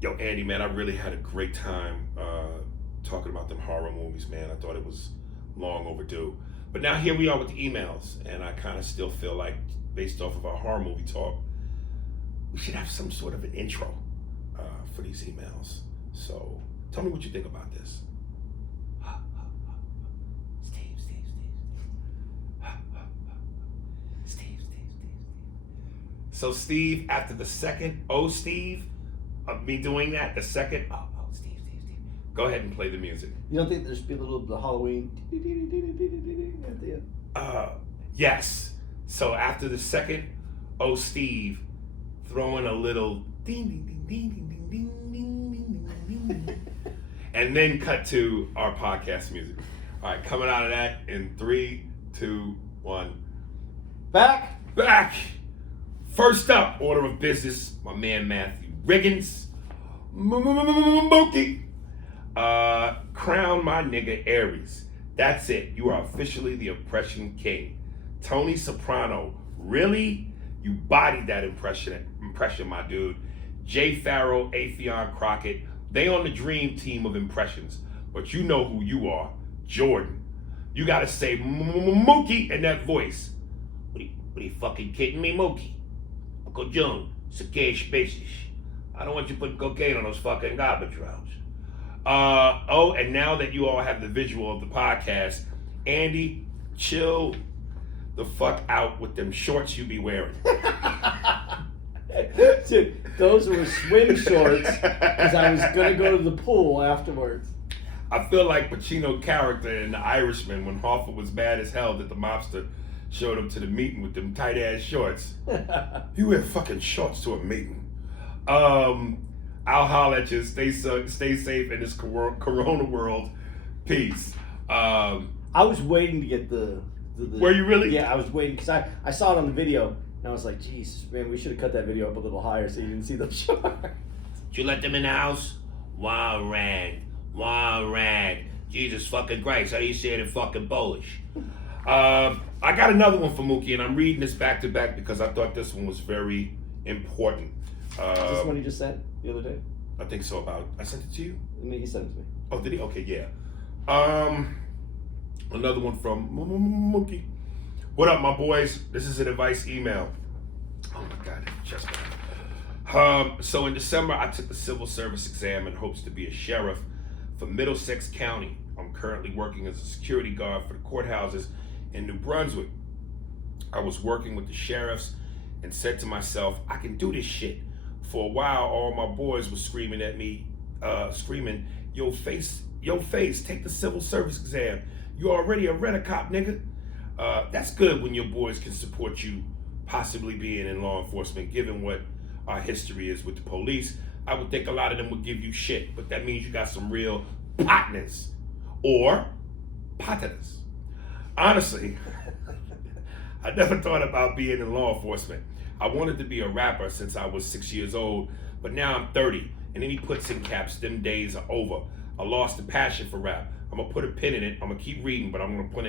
Yo, Andy, man, I really had a great time talking about them horror movies, man. I thought it was long overdue. But now here we are with the emails, and I kind of still feel like, based off of our horror movie talk, we should have some sort of an intro for these emails. So tell me what you think about this. Steve. So Steve, after the second, Steve, of me doing that, the second, Steve. Go ahead and play the music. You don't think there should be a little the Halloween at the end? Yes. So after the second, Steve, throwing a little ding ding ding ding ding ding ding ding ding ding ding, and then cut to our podcast music. All right, coming out of that in 3, 2, 1. Back. First up, order of business, my man Matthew Riggins, Mookie. Crown my nigga Aries. That's it. You are officially the impression king. Tony Soprano. Really? You bodied that impression, my dude. Jay Farrell, Afion Crockett. They on the dream team of impressions. But you know who you are. Jordan. You gotta say Mookie in that voice. What are you fucking kidding me, Mookie? Uncle John, it's a cash basis. I don't want you putting cocaine on those fucking garbage routes. And now that you all have the visual of the podcast, Andy, chill the fuck out with them shorts you be wearing. Dude, those were swim shorts because I was going to go to the pool afterwards. I feel like Pacino's character in The Irishman when Hoffa was mad as hell that the mobster showed up to the meeting with them tight ass shorts. You wear fucking shorts to a meeting. I'll holler at you. Stay safe in this corona world. Peace. I was waiting to get the Were you really? Yeah, I was waiting because I saw it on the video and I was like, Jesus, man, we should have cut that video up a little higher so you didn't see those shorts. Did you let them in the house? Wild rag. Jesus fucking Christ. How do you say it in fucking Polish? I got another one for Mookie, and I'm reading this back to back because I thought this one was very important. Is this one you just sent the other day? I think so. I sent it to you? He sent it to me. Oh, did he? Okay, yeah. Another one from Mookie. What up, my boys? This is an advice email. Oh my God, just so in December, I took the civil service exam in hopes to be a sheriff for Middlesex County. I'm currently working as a security guard for the courthouses in New Brunswick. I was working with the sheriffs and said to myself, I can do this shit. For a while, all my boys were screaming at me, yo face, take the civil service exam. You already a rent-a-cop, nigga. That's good when your boys can support you possibly being in law enforcement, given what our history is with the police. I would think a lot of them would give you shit, but that means you got some real partners or partners. Honestly, I never thought about being in law enforcement. I wanted to be a rapper since I was 6 years old, but now I'm 30, and any puts in caps, them days are over. I lost the passion for rap. I'm gonna put a pin in it. I'm gonna keep reading, but I'm gonna put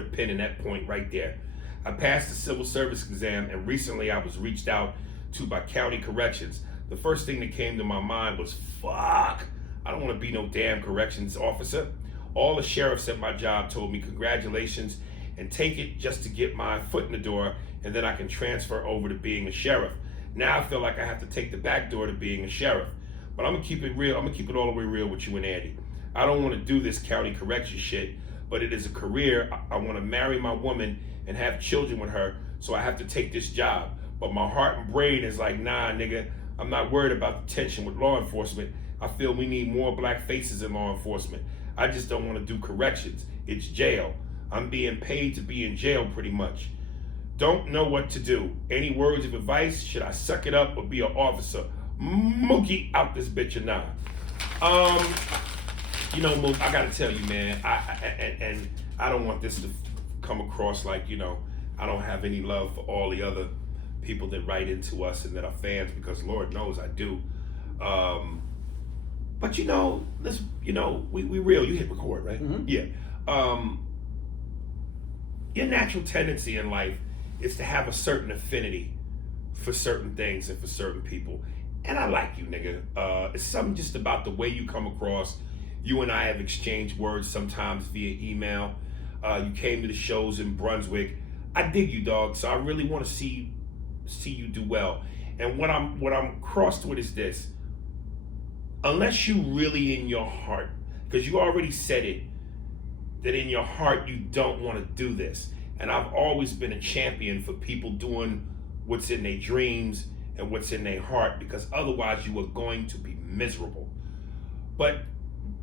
a pin in that point right there. I passed the civil service exam, and recently I was reached out to by county corrections. The first thing that came to my mind was, fuck, I don't want to be no damn corrections officer. All the sheriffs at my job told me congratulations and take it just to get my foot in the door, and then I can transfer over to being a sheriff. Now I feel like I have to take the back door to being a sheriff. But I'm gonna keep it real. I'm gonna keep it all the way real with you and Andy. I don't want to do this county correction shit, but it is a career. I want to marry my woman and have children with her, so I have to take this job. But my heart and brain is like, nah, nigga, I'm not worried about the tension with law enforcement. I feel we need more black faces in law enforcement. I just don't want to do corrections. It's jail. I'm being paid to be in jail pretty much. Don't know what to do. Any words of advice? Should I suck it up or be an officer? Mookie out this bitch or not? You know, Mookie, I gotta tell you, man, I don't want this to come across like, you know, I don't have any love for all the other people that write into us and that are fans, because Lord knows I do. But you know, we real. You hit record, right? Mm-hmm. Yeah. Your natural tendency in life is to have a certain affinity for certain things and for certain people. and I like you, nigga. It's something just about the way you come across. You and I have exchanged words sometimes via email. You came to the shows in Brunswick. I dig you, dog. So I really want to see you do well. And what I'm crossed with is this: unless you really in your heart, because you already said it, that in your heart you don't want to do this. And I've always been a champion for people doing what's in their dreams and what's in their heart, because otherwise you are going to be miserable. But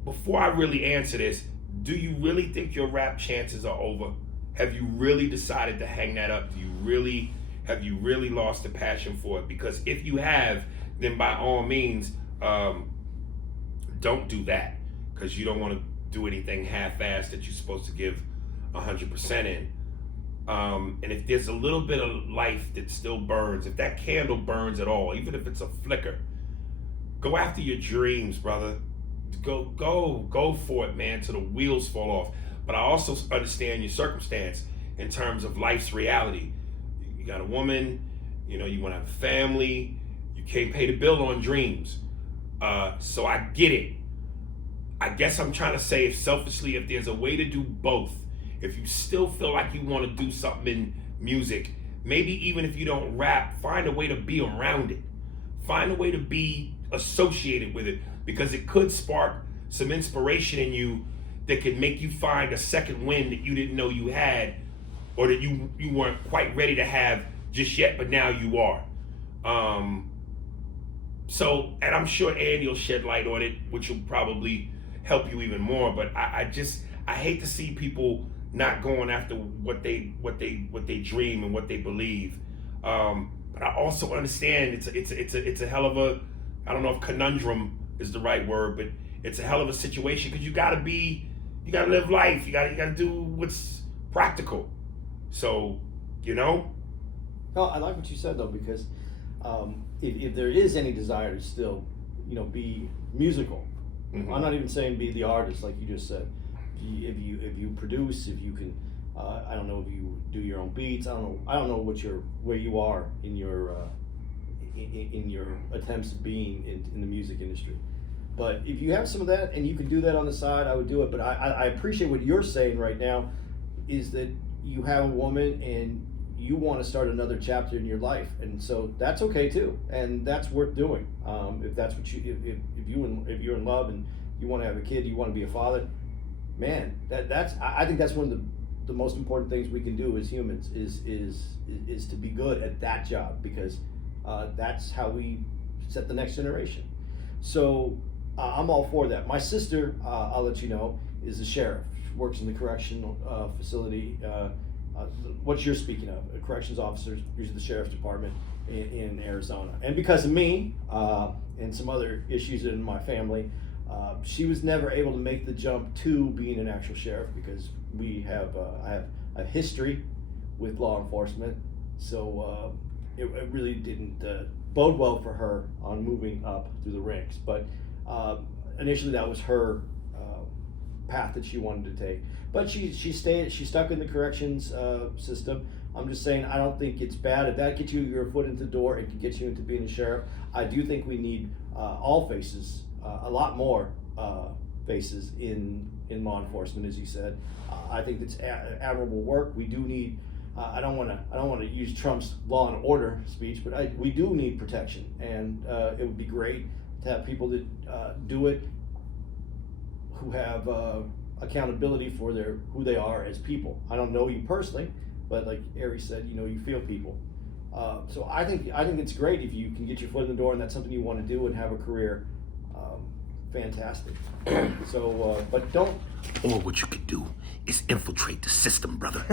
before I really answer this, do you really think your rap chances are over? Have you really decided to hang that up? Have you really lost the passion for it? Because if you have, then by all means, don't do that, because you don't want to do anything half-assed that you're supposed to give 100% in. And if there's a little bit of life that still burns, if that candle burns at all, even if it's a flicker, go after your dreams, brother. Go for it, man, till the wheels fall off. But I also understand your circumstance in terms of life's reality. You got a woman, you want to have a family, you can't pay the bill on dreams. So I get it. I guess I'm trying to say, if selfishly, if there's a way to do both, if you still feel like you want to do something in music, maybe even if you don't rap, find a way to be around it. Find a way to be associated with it, because it could spark some inspiration in you that can make you find a second wind that you didn't know you had, or that you weren't quite ready to have just yet, but now you are. So, and I'm sure Andy will shed light on it, which will probably help you even more. But I hate to see people not going after what they dream and what they believe. But I also understand it's a hell of a, I don't know if conundrum is the right word, but it's a hell of a situation, because you gotta live life. You gotta do what's practical. So, No, I like what you said though, because if there is any desire to still, be musical, mm-hmm. I'm not even saying be the artist like you just said. If you produce, if you can, I don't know if you do your own beats. I don't know where you are in your attempts of being in the music industry. But if you have some of that and you can do that on the side, I would do it. But I appreciate what you're saying right now, is that you have a woman and you want to start another chapter in your life, and so that's okay too, and that's worth doing. If that's what if you're in love and you want to have a kid, you want to be a father, man, I think that's one of the most important things we can do as humans is to be good at that job, because that's how we set the next generation. So I'm all for that. My sister, I'll let you know, is a sheriff. She works in the correctional facility. What you're speaking of, corrections officers, usually the sheriff's department in Arizona. And because of me and some other issues in my family, she was never able to make the jump to being an actual sheriff, because I have a history with law enforcement. So it really didn't bode well for her on moving up through the ranks. But initially that was her path that she wanted to take. But she stuck in the corrections system. I'm just saying, I don't think it's bad. If that gets you your foot into the door, it can get you into being a sheriff. I do think we need all faces, a lot more faces in law enforcement, as you said. I think it's admirable work. We do need. I don't want to use Trump's law and order speech, but we do need protection, and it would be great to have people that do it, who have accountability for who they are as people. I don't know you personally, but like Ari said, you feel people. So I think it's great if you can get your foot in the door and that's something you want to do and have a career. Fantastic. So, but don't. Or what you could do is infiltrate the system, brother.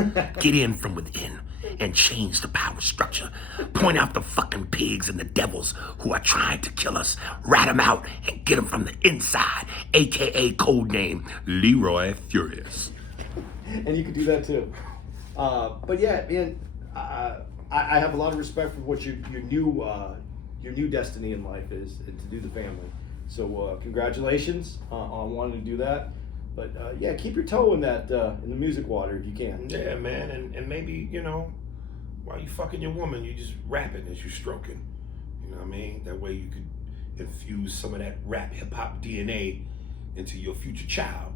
Get in from within and change the power structure. Point out the fucking pigs and the devils who are trying to kill us. Rat them out and get them from the inside. AKA codename Leroy Furious. And you could do that too. But yeah, man, I have a lot of respect for what your new destiny in life is, and to do the family. So congratulations on wanting to do that. But yeah, keep your toe in that in the music water if you can. Yeah, man, and maybe while you fucking your woman, you just rapping as you stroking. know what I mean? That way you could infuse some of that rap hip hop DNA into your future child.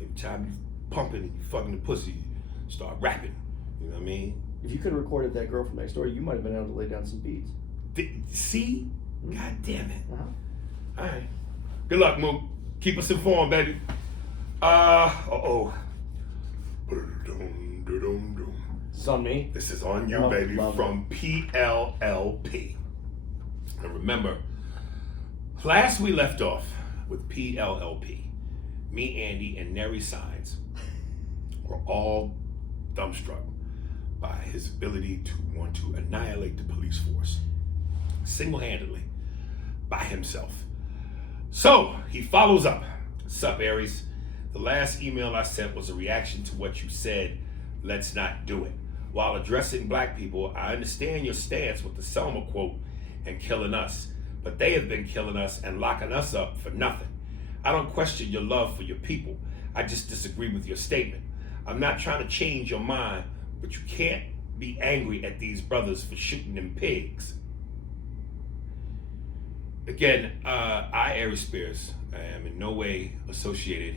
Every time you pumping and you fucking the pussy, you start rapping. You know what I mean? If you could have recorded that girl from next door, you might have been able to lay down some beats. See? God damn it. Uh-huh. All right. Good luck, Mook. Keep us informed, baby. It's on me. This is on you, Love- baby, love from PLLP. And remember, last we left off with PLLP, me, Andy, and Neri Signs were all dumbstruck by his ability to want to annihilate the police force single-handedly by himself. So he follows up. Sup, Aries? The last email I sent was a reaction to what you said, let's not do it. While addressing black people, I understand your stance with the Selma quote and killing us, but they have been killing us and locking us up for nothing. I don't question your love for your people. I just disagree with your statement. I'm not trying to change your mind, but you can't be angry at these brothers for shooting them pigs. Again, I, Aries Spears, I am in no way associated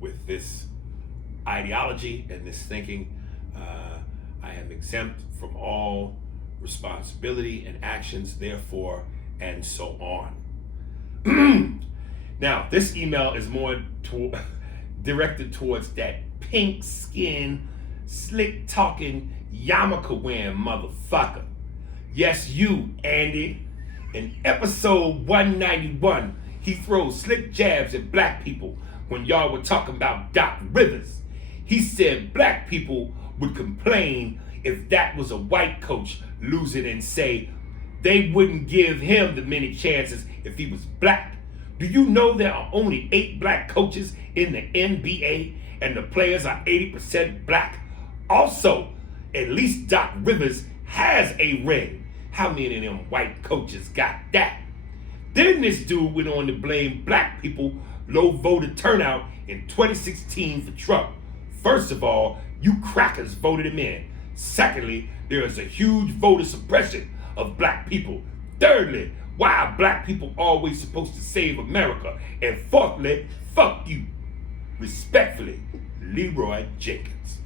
with this ideology and this thinking. I am exempt from all responsibility and actions, therefore, and so on. Now, this email is more directed towards that pink skin, slick talking, yarmulke wearing motherfucker. Yes, you, Andy. In episode 191, he throws slick jabs at black people when y'all were talking about Doc Rivers. He said black people would complain if that was a white coach losing and say they wouldn't give him the many chances if he was black. Do you know there are only 8 black coaches in the NBA and the players are 80% black? Also, at least Doc Rivers has a ring. How many of them white coaches got that? Then this dude went on to blame black people low voter turnout in 2016 for Trump. First of all, you crackers voted him in. Secondly, there is a huge voter suppression of black people. Thirdly, why are black people always supposed to save America? And fourthly, fuck you. Respectfully, Leroy Jenkins.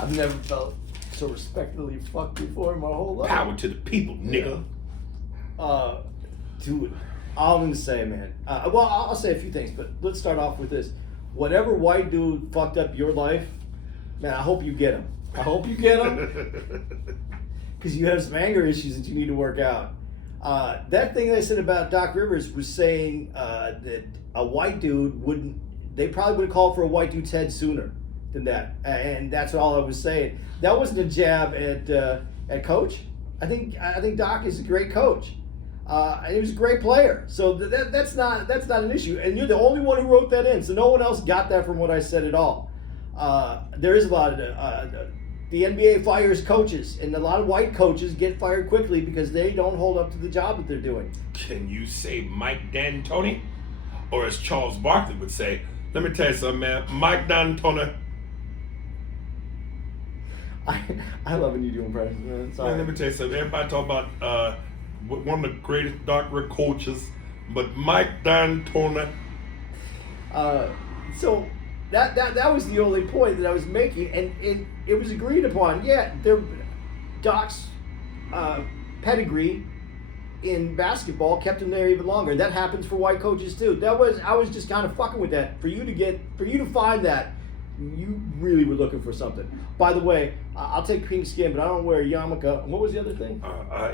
I've never felt so respectfully fucked before in my whole life. Power to the people, nigga. Dude, all I'm gonna say, man. Well, I'll say a few things, but let's start off with this. Whatever white dude fucked up your life, man, I hope you get him. I hope you get him. Because you have some anger issues that you need to work out. That thing I said about Doc Rivers was saying that a white dude they probably would have called for a white dude's head sooner than that. And that's all I was saying. That wasn't a jab at Coach. I think Doc is a great coach. And he was a great player. So that's not an issue. And you're the only one who wrote that in. So no one else got that from what I said at all. There is a lot of the NBA fires coaches, and a lot of white coaches get fired quickly because they don't hold up to the job that they're doing. Can you say Mike D'Antoni? Or as Charles Barkley would say, let me tell you something, man. Mike D'Antoni. I love when you do impressions, man. Sorry. Let me tell you something. Everybody talk about one of the greatest dark red coaches, but Mike D'Antoni. So that was the only point that I was making, and it was agreed upon. Yeah, Doc's pedigree in basketball kept him there even longer. That happens for white coaches too. I was just kind of fucking with that. For you to find that, you really were looking for something. By the way, I'll take pink skin, but I don't wear a yarmulke. And what was the other thing?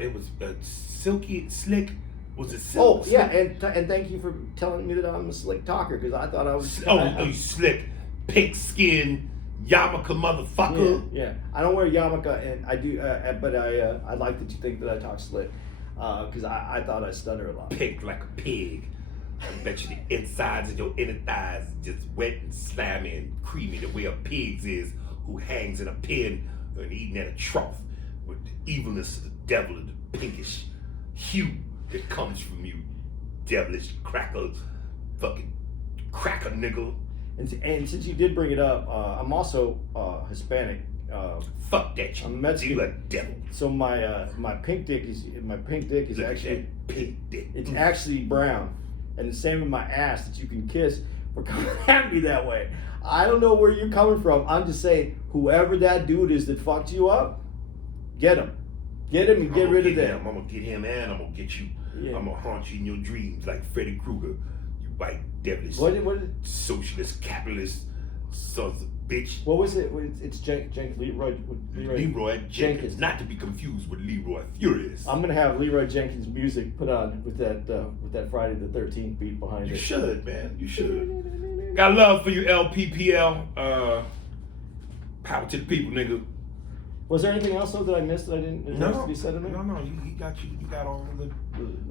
It was silky, slick. Was it silk? Oh, yeah, and thank you for telling me that I'm a slick talker, because I thought I was... you slick, pink skin, yarmulke motherfucker. Yeah. I don't wear yarmulke, and I do, but I like that you think that I talk slick, because I thought I stutter a lot. Pink like a pig. I bet you the insides of your inner thighs just wet and slimy and creamy the way a pig's is, who hangs in a pen and eating at a trough with the evilness of the devil and the pinkish hue that comes from you, devilish cracker, fucking cracker nigga. And since you did bring it up, I'm also Hispanic, Fuck that shit. I'm Mexican. You a devil. So my pink dick is Look at actually that pink dick. it's actually brown, and the same with my ass that you can kiss for coming at me that way. I don't know where you're coming from. I'm just saying, whoever that dude is that fucked you up, get him and get rid of them. I'm gonna get him and I'm gonna get you. Yeah. I'm gonna haunt you in your dreams like Freddy Krueger. You white devilish What socialist capitalist sons of bitch. What was it? It's Leroy Jenkins, not to be confused with Leroy Furious. I'm gonna have Leroy Jenkins music put on with that Friday the 13th beat behind You it. should, man. You should. Got love for you, LPPL. Power to the people, nigga. Was there anything else though that I missed that I didn't No, to be said in there? no. You got all the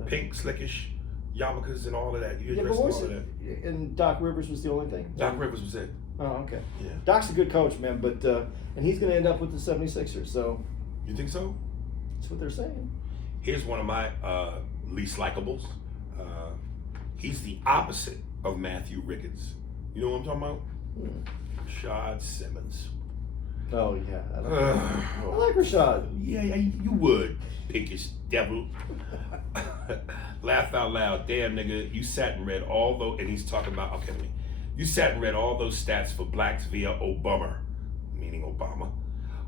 pink, slickish yarmulkes and all of that. You Yeah, but addressed what all was of it? that. And Doc Rivers was the only thing? Doc Rivers was it. Oh, okay. Yeah. Doc's a good coach, man, but and he's going to end up with the 76ers, so You think so? that's what they're saying. Here's one of my least likables. He's the opposite of Matthew Ricketts. You know what I'm talking about? Rashad Simmons. Oh, yeah. I like Rashad. Yeah, you would, pinkish devil. Laugh out loud. Damn, nigga, you sat and read all those, and he's talking about, okay, wait. You sat and read all those stats for blacks via Obama, meaning Obama.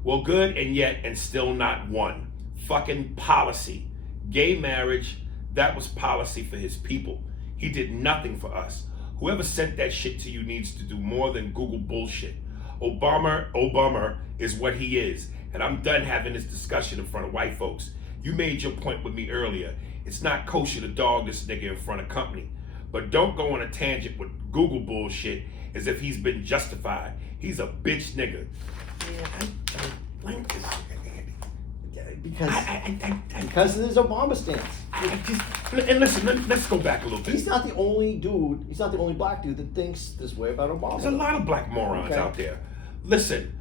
Well, good, and still not one. Fucking policy. Gay marriage, that was policy for his people. He did nothing for us. Whoever sent that shit to you needs to do more than Google bullshit. Obama is what he is, and I'm done having this discussion in front of white folks. You made your point with me earlier. It's not kosher to dog this nigga in front of company. But don't go on a tangent with Google bullshit as if he's been justified. He's a bitch nigga. Yeah, I don't like this nigga, Andy. Because of his Obama stance. And listen, let's go back a little bit. He's not the only dude, he's not the only black dude that thinks this way about Obama. There's a lot of black morons out there. Listen,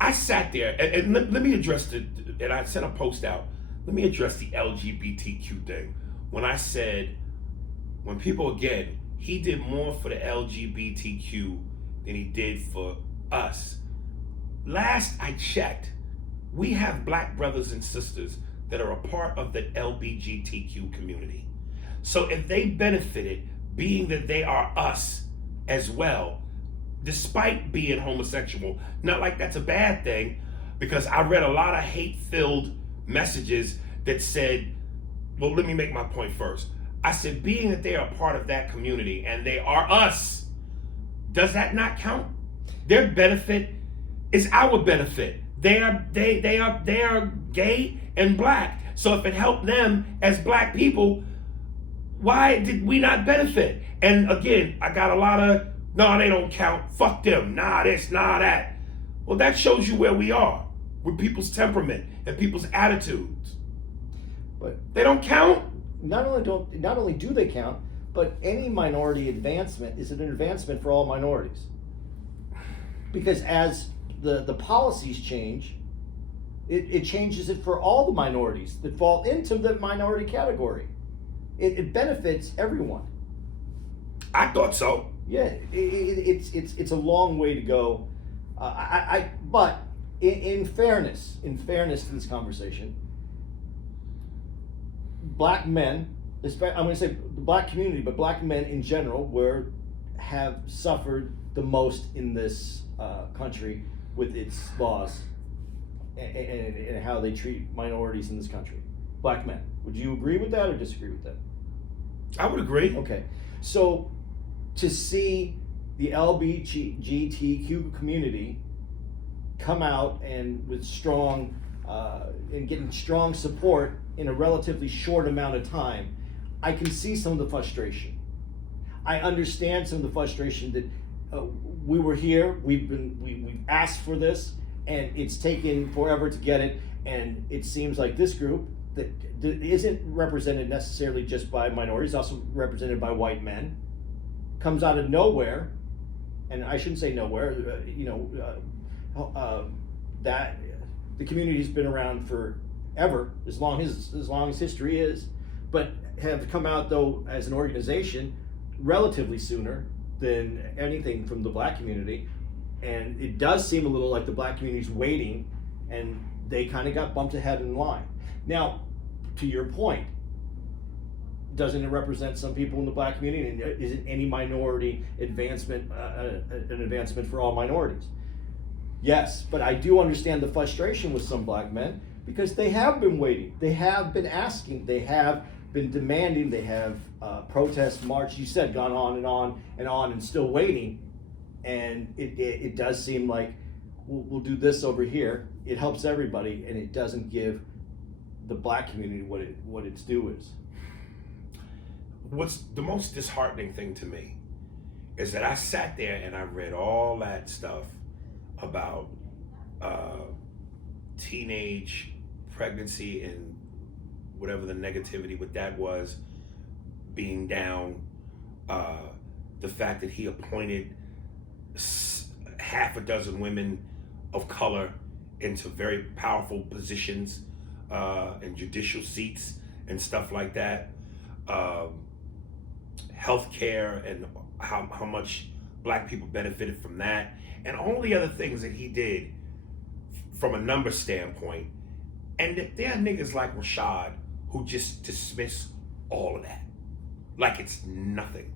I sat there, and let me address and I sent a post out, let me address the LGBTQ thing. When I said, when people, again, he did more for the LGBTQ than he did for us. Last I checked, we have black brothers and sisters that are a part of the LGBTQ community. So if they benefited, being that they are us as well, despite being homosexual, not like that's a bad thing, because I read a lot of hate-filled messages that said, well, let me make my point first. I said, being that they are part of that community and they are us, does that not count? Their benefit is our benefit. They are gay and black. So if it helped them as black people, why did we not benefit? And again, I got a lot of, no, they don't count. Fuck them. Nah, this, nah, that. Well, that shows you where we are with people's temperament and people's attitudes. But they don't count. Not only do they count, but any minority advancement is an advancement for all minorities. Because as the policies change, it changes it for all the minorities that fall into the minority category. It benefits everyone. I thought so. Yeah, it's a long way to go. But in fairness to this conversation, black men, I'm going to say the black community, but black men in general, have suffered the most in this country with its laws and how they treat minorities in this country. Black men. Would you agree with that or disagree with that? I would agree. Okay. So to see the LGBTQ community come out and with strong and getting strong support in a relatively short amount of time, I can see some of the frustration. I understand some of the frustration that we were here, we've asked for this, and it's taken forever to get it, and it seems like this group that isn't represented necessarily just by minorities, also represented by white men, comes out of nowhere, and I shouldn't say nowhere, that the community's been around forever, as long as history is, but have come out though as an organization relatively sooner than anything from the black community. And it does seem a little like the black community's waiting, and they kind of got bumped ahead in line. Now, to your point, doesn't it represent some people in the black community? And isn't any minority advancement an advancement for all minorities? Yes, but I do understand the frustration with some black men because they have been waiting. They have been asking. They have been demanding. They have protest, march, you said, gone on and on and on and still waiting. And it does seem like we'll do this over here. It helps everybody, and it doesn't give the black community what its due is. What's the most disheartening thing to me is that I sat there and I read all that stuff about teenage pregnancy and whatever the negativity with that was, being down, the fact that he appointed half a dozen women of color into very powerful positions and judicial seats and stuff like that. Healthcare and how much black people benefited from that, and all the other things that he did from a number standpoint. And that there are niggas like Rashad who just dismiss all of that like it's nothing.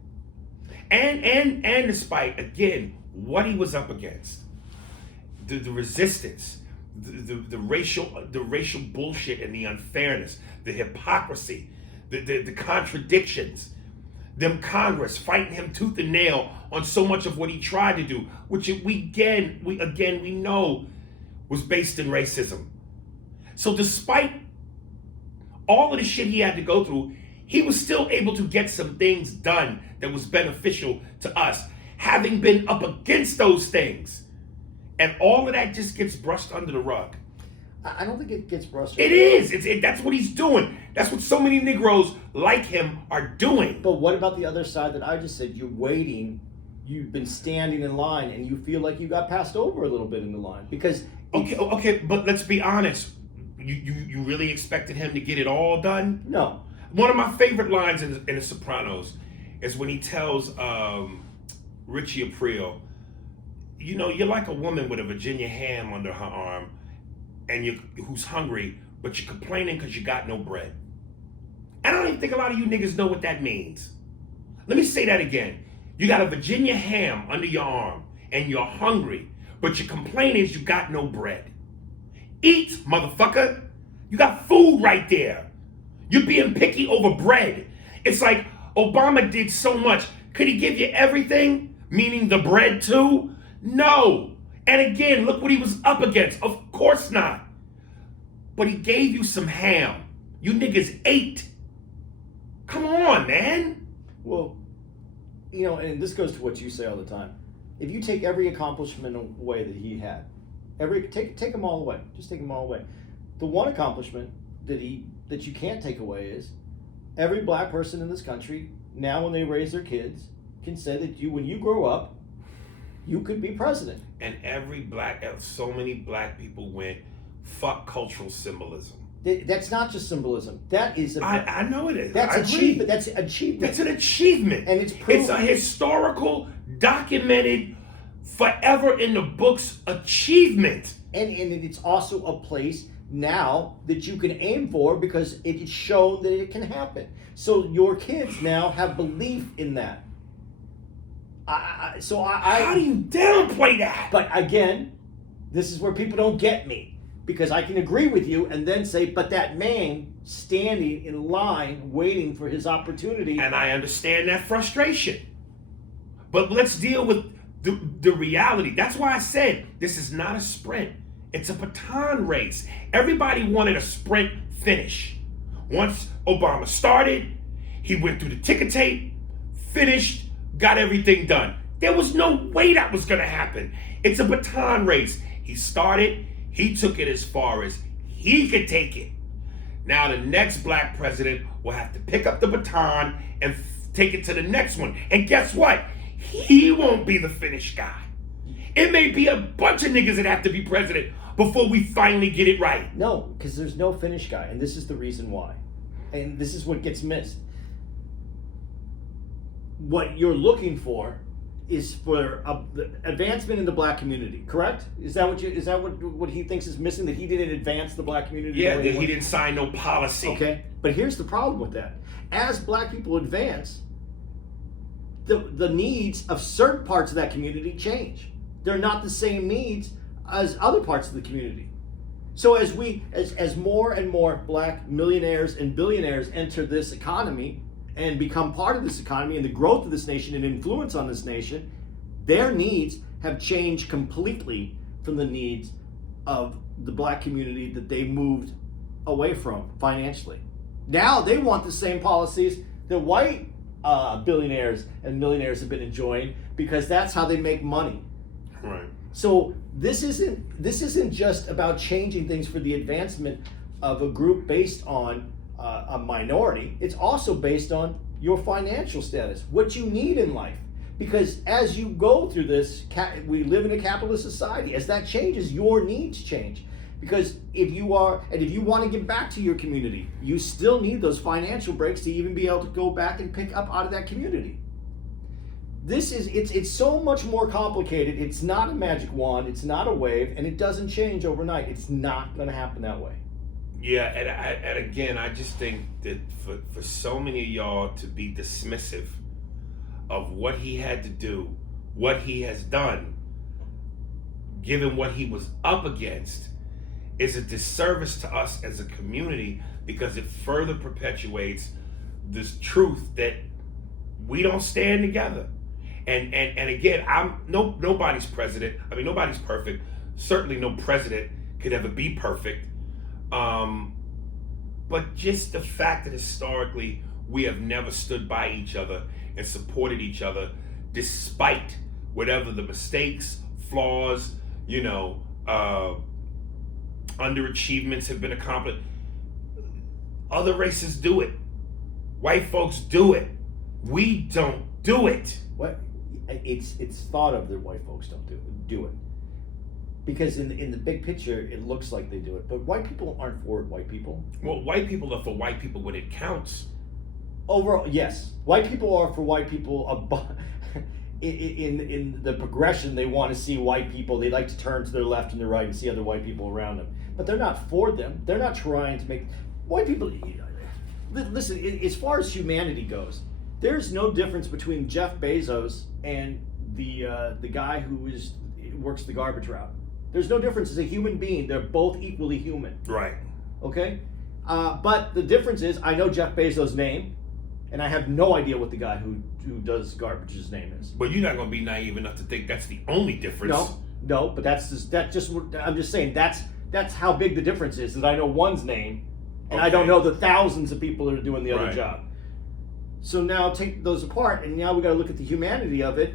And despite, again, what he was up against, the resistance, the racial bullshit and the unfairness, the hypocrisy, the contradictions, them Congress fighting him tooth and nail on so much of what he tried to do, which we know was based in racism. So despite all of the shit he had to go through, he was still able to get some things done that was beneficial to us, having been up against those things. And all of that just gets brushed under the rug. I don't think it gets brushed. It is. That's what he's doing. That's what so many Negroes like him are doing. But what about the other side that I just said? You're waiting. You've been standing in line, and you feel like you got passed over a little bit in the line because. Okay, but let's be honest. You really expected him to get it all done? No. One of my favorite lines in The Sopranos is when he tells Richie Aprile, you know, you're like a woman with a Virginia ham under her arm, and who's hungry, but you're complaining because you got no bread. I don't even think a lot of you niggas know what that means. Let me say that again. You got a Virginia ham under your arm, and you're hungry, but your complaint is you got no bread. Eat, motherfucker. You got food right there. You're being picky over bread. It's like Obama did so much. Could he give you everything? Meaning the bread too? No. And again, look what he was up against. Of course not. But he gave you some ham. You niggas ate. Come on, man. Well, you know, and this goes to what you say all the time. If you take every accomplishment away that he had, take them all away. Just take them all away. The one accomplishment that you can't take away is every black person in this country now, when they raise their kids, can say that when you grow up, you could be president. And so many black people went, fuck cultural symbolism. That's not just symbolism. That is I know it is. That's achievement. That's achievement. That's an achievement. And it's proven. It's a historical, documented, forever in the books achievement. And it's also a place now that you can aim for because it's shown that it can happen. So your kids now have belief in that. How do you downplay that? But again, this is where people don't get me, because I can agree with you and then say, but that man standing in line waiting for his opportunity. And I understand that frustration. But let's deal with the reality. That's why I said this is not a sprint. It's a baton race. Everybody wanted a sprint finish. Once Obama started, he went through the ticker tape, finished, got everything done. There was no way that was going to happen. It's a baton race. He started, he took it as far as he could take it. Now the next black president will have to pick up the baton and take it to the next one. And guess what? He won't be the finished guy. It may be a bunch of niggas that have to be president before we finally get it right. No, because there's no finished guy, and this is the reason why. And this is what gets missed. What you're looking for is for the advancement in the black community, correct? Is that what he thinks is missing? That he didn't advance the black community? Yeah, that he didn't sign no policy. Okay, but here's the problem with that. As black people advance, the needs of certain parts of that community change. They're not the same needs as other parts of the community. So as more and more black millionaires and billionaires enter this economy and become part of this economy and the growth of this nation and influence on this nation, their needs have changed completely from the needs of the black community that they moved away from financially. Now they want the same policies that white billionaires and millionaires have been enjoying, because that's how they make money. Right. So this isn't just about changing things for the advancement of a group based on a minority. It's also based on your financial status, what you need in life. Because as you go through this, we live in a capitalist society. As that changes, your needs change. Because if you want to give back to your community, you still need those financial breaks to even be able to go back and pick up out of that community. It's so much more complicated. It's not a magic wand. It's not a wave, and it doesn't change overnight. It's not going to happen that way. Yeah, and again, I just think that for so many of y'all to be dismissive of what he had to do, what he has done, given what he was up against, is a disservice to us as a community, because it further perpetuates this truth that we don't stand together. And again, nobody's president. I mean, nobody's perfect. Certainly, no president could ever be perfect. But just the fact that historically we have never stood by each other and supported each other, despite whatever the mistakes, flaws, underachievements have been accomplished. Other races do it. White folks do it. We don't do it. What? It's thought of that white folks don't do it, because in the big picture it looks like they do it, but white people aren't for white people. Well, white people are for white people when it counts. Overall, yes, white people are for white people. In the progression, they want to see white people. They like to turn to their left and their right and see other white people around them, but they're not for them. They're not trying to make white people. Listen, as far as humanity goes, there's no difference between Jeff Bezos and the guy who works the garbage route. There's no difference as a human being. They're both equally human. Right. Okay? But the difference is, I know Jeff Bezos' name, and I have no idea what the guy who does garbage's name is. But you're not going to be naive enough to think that's the only difference. No. But I'm just saying that's how big the difference is. That I know one's name, and I don't know the thousands of people that are doing the other job. So now take those apart, and now we got to look at the humanity of it.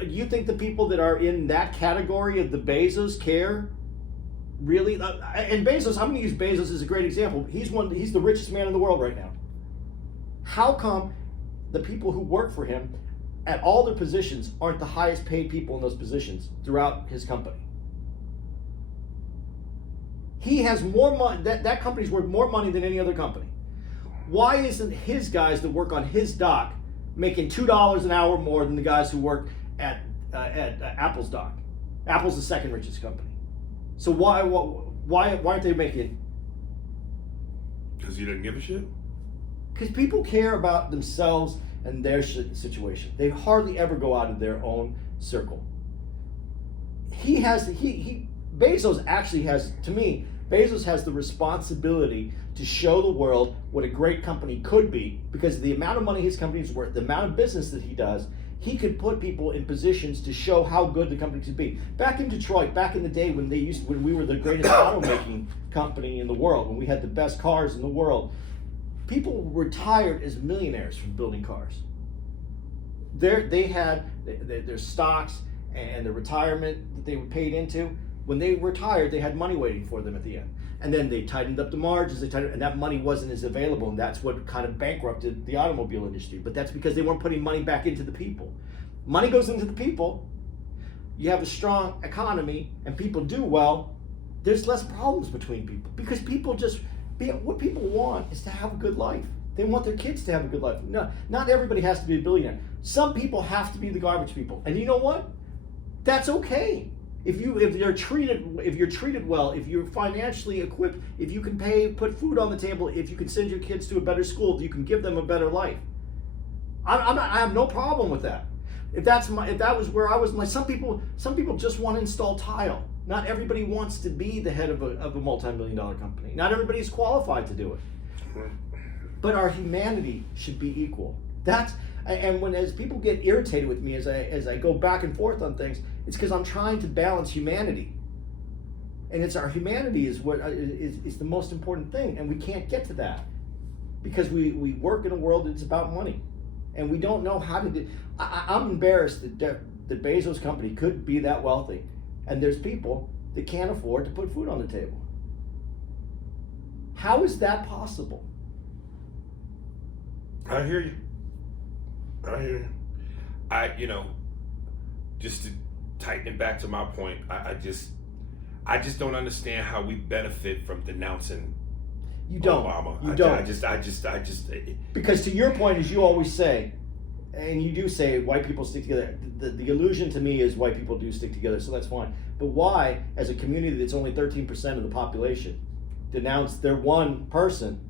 You think the people that are in that category of the Bezos care? Really? And Bezos, I'm going to use Bezos as a great example. He's the richest man in the world right now. How come the people who work for him at all their positions aren't the highest paid people in those positions throughout his company? He has more money. That company's worth more money than any other company. Why isn't his guys that work on his dock making $2 an hour more than the guys who work at Apple's dock? Apple's the second richest company. So why aren't they making? Because he doesn't give a shit. Because people care about themselves and their situation. They hardly ever go out of their own circle. Bezos actually has, to me, Bezos has the responsibility to show the world what a great company could be, because of the amount of money his company is worth, the amount of business that he does. He could put people in positions to show how good the company could be. Back in Detroit, back in the day when we were the greatest automaking company in the world, when we had the best cars in the world, people retired as millionaires from building cars. They had their stocks and the retirement that they were paid into. When they retired, they had money waiting for them at the end. And then they tightened up the margins, and that money wasn't as available, and that's what kind of bankrupted the automobile industry. But that's because they weren't putting money back into the people. Money goes into the people, you have a strong economy, and people do well, there's less problems between people. Because what people want is to have a good life. They want their kids to have a good life. No, not everybody has to be a billionaire. Some people have to be the garbage people. And you know what? That's okay. If you're treated well, if you're financially equipped, if you can put food on the table, if you can send your kids to a better school, if you can give them a better life. I have no problem with that. If that was where I was, like some people just want to install tile. Not everybody wants to be the head of a multi-million-dollar company. Not everybody is qualified to do it. But our humanity should be equal. As people get irritated with me as I go back and forth on things, it's because I'm trying to balance humanity. And it's our humanity is what is the most important thing, and we can't get to that because we work in a world that's about money, and we don't know how to do. I'm embarrassed that Bezos' company could be that wealthy, and there's people that can't afford to put food on the table. How is that possible? I hear you. Just to tighten it back to my point, I just don't understand how we benefit from denouncing Obama. You don't. I just. Because to your point, as you always say, and you do say white people stick together, the illusion to me is white people do stick together, so that's fine. But why, as a community that's only 13% of the population, denounce their one person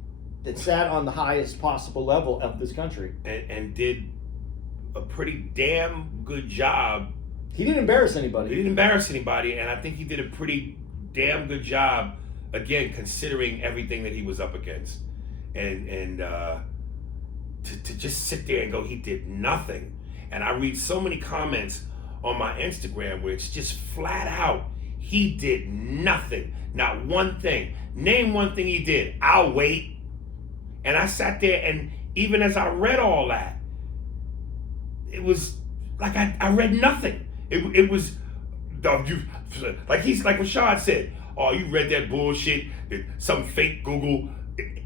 that sat on the highest possible level of this country and did a pretty damn good job. He didn't embarrass anybody. And I think he did a pretty damn good job, again, considering everything that he was up against. And to just sit there and go, he did nothing. And I read so many comments on my Instagram where it's just flat out, he did nothing. Not one thing. Name one thing he did. I'll wait. And I sat there, and even as I read all that, it was like I read nothing. It was like Rashad said, oh, you read that bullshit, some fake Google.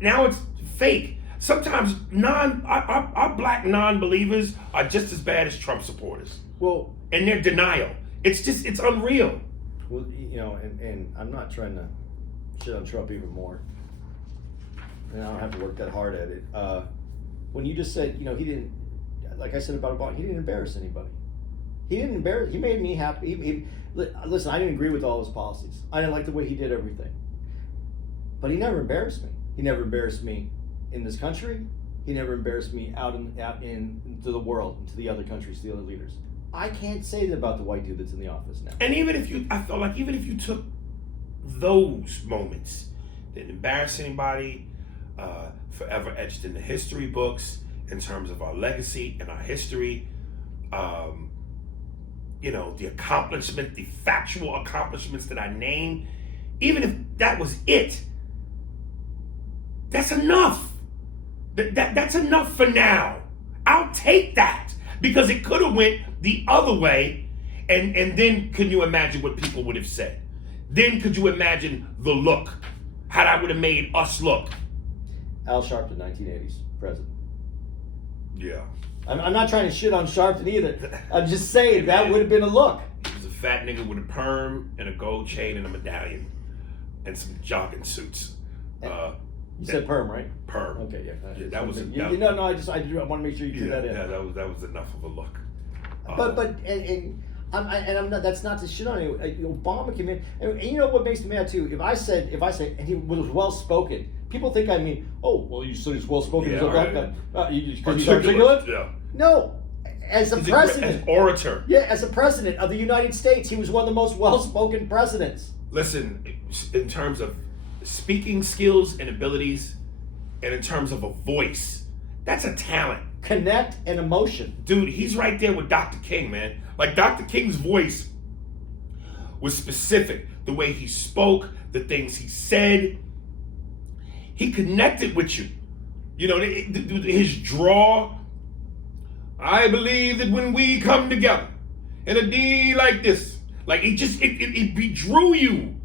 Now it's fake. Sometimes our black non-believers are just as bad as Trump supporters. Well, and their denial. It's unreal. Well, and I'm not trying to shit on Trump even more. And I don't have to work that hard at it. When you just said, he didn't, like I said about Obama, he didn't embarrass anybody. He made me happy. Listen, I didn't agree with all his policies. I didn't like the way he did everything. But he never embarrassed me. He never embarrassed me in this country. He never embarrassed me out into the world, into the other countries, the other leaders. I can't say that about the white dude that's in the office now. And I felt like even if you took those moments, didn't embarrass anybody, forever etched in the history books in terms of our legacy and our history, the accomplishment, the factual accomplishments that I named, even if that was it, that's enough. That's enough for now. I'll take that, because it could have went the other way, and then can you imagine what people would have said? Then could you imagine the look, how that would have made us look? Al Sharpton, 1980s president. Yeah. I'm not trying to shit on Sharpton either. I'm just saying that would have been a look. He was a fat nigga with a perm and a gold chain and a medallion and some jogging suits. You said perm, right? Perm. Okay, yeah. That was. No, I want to make sure you do that in. Yeah, that was enough of a look. I'm not. That's not to shit on you. Obama came in, and you know what makes me mad too? If I say, and he was well spoken, people think I mean, oh, well, you said he's well spoken. Yeah, he's a black guy. He's articulate. Yeah. No, as a president, as orator. Yeah, as a president of the United States, he was one of the most well-spoken presidents. Listen, in terms of speaking skills and abilities, and in terms of a voice, that's a talent. Connect and emotion. Dude, he's right there with Dr. King, man. Like, Dr. King's voice was specific. The way he spoke, the things he said. He connected with you. His draw. I believe that when we come together in a D like this, like it drew you.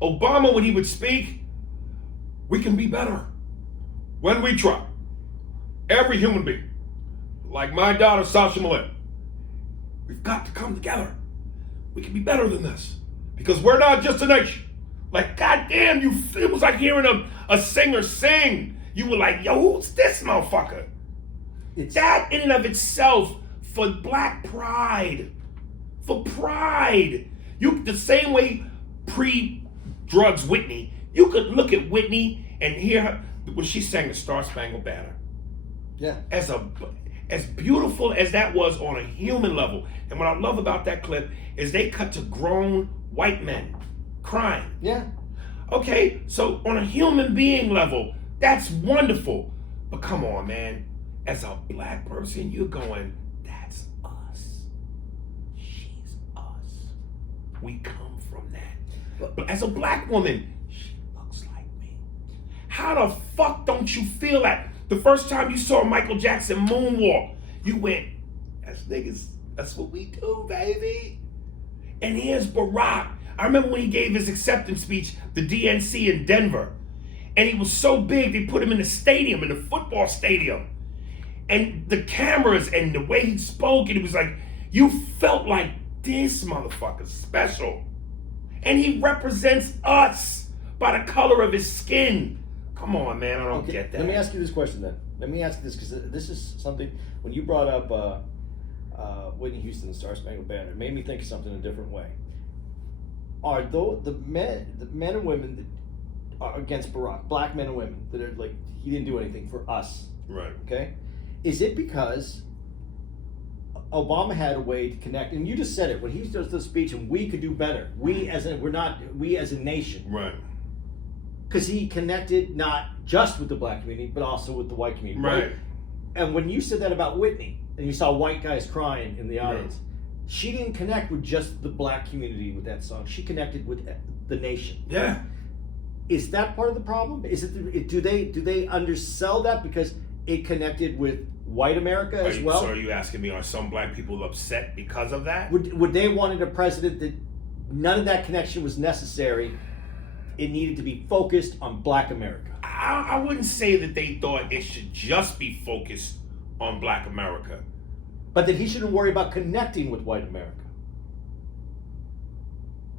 Obama, when he would speak, we can be better when we try. Every human being, like my daughter Sasha Millett, we've got to come together. We can be better than this, because we're not just a nation. Like, goddamn, it was like hearing a singer sing. you were like, yo, who's this motherfucker? That in and of itself, for black pride, you the same way pre-drugs Whitney, you could look at Whitney and hear her when she sang the Star Spangled Banner. Yeah. As beautiful as that was on a human level, and what I love about that clip is they cut to grown white men crying. Yeah. Okay, so on a human being level, that's wonderful. But come on, man. As a black person, you're going, that's us. She's us. We come from that. But as a black woman, she looks like me. How the fuck don't you feel that? The first time you saw Michael Jackson moonwalk, you went, that's niggas, that's what we do, baby. And here's Barack. I remember when he gave his acceptance speech, the DNC in Denver. And he was so big, they put him in the stadium, in the football stadium. And the cameras and the way he spoke, and it was like, you felt like this motherfucker's special. And he represents us by the color of his skin. Come on, man, I don't get that. Let me ask you this question then. Let me ask you this, because this is something, when you brought up Whitney Houston and Star Spangled Banner, it made me think of something in a different way. Are the men and women that are against Barack, black men and women, that are like, he didn't do anything for us. Right. Okay? Is it because Obama had a way to connect, and you just said it, when he does the speech, and we could do better. We as a nation. Right. Because he connected not just with the black community, but also with the white community. Right. And when you said that about Whitney, and you saw white guys crying in the audience, Right. She didn't connect with just the black community with that song. She connected with the nation. Yeah. Is that part of the problem? Is it do they undersell that because it connected with white America as well? So are you asking me, are some black people upset because of that? Would they wanted a president that none of that connection was necessary? It needed to be focused on black America. I wouldn't say that they thought it should just be focused on black America. But that he shouldn't worry about connecting with white America.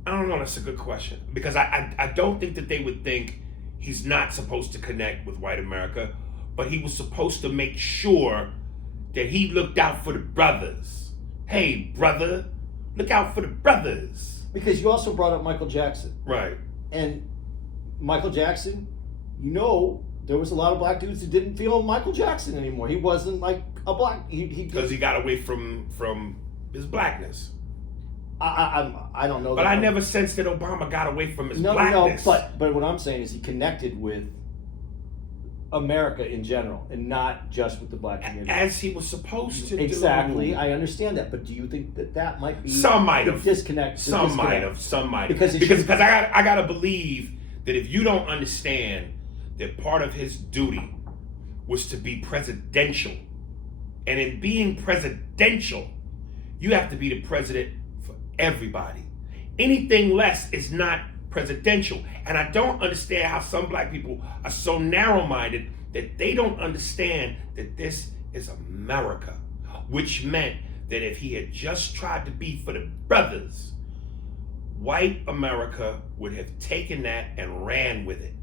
I don't know, that's a good question. Because I don't think that they would think he's not supposed to connect with white America, but he was supposed to make sure that he looked out for the brothers. Hey, brother, look out for the brothers. Because you also brought up Michael Jackson. Right. And Michael Jackson, there was a lot of black dudes who didn't feel Michael Jackson anymore. He wasn't like a black. Because he got away from his blackness. I don't know. But I never sensed that Obama got away from his blackness. No. But what I'm saying is he connected with America in general, and not just with the black community. As he was supposed to do. Exactly. I understand that. But do you think that might be some might have disconnect? Some might have. Because I gotta believe that if you don't understand that part of his duty was to be presidential, and in being presidential, you have to be the president for everybody. Anything less is not presidential. And I don't understand how some black people are so narrow-minded that they don't understand that this is America, which meant that if he had just tried to be for the brothers, white America would have taken that and ran with it.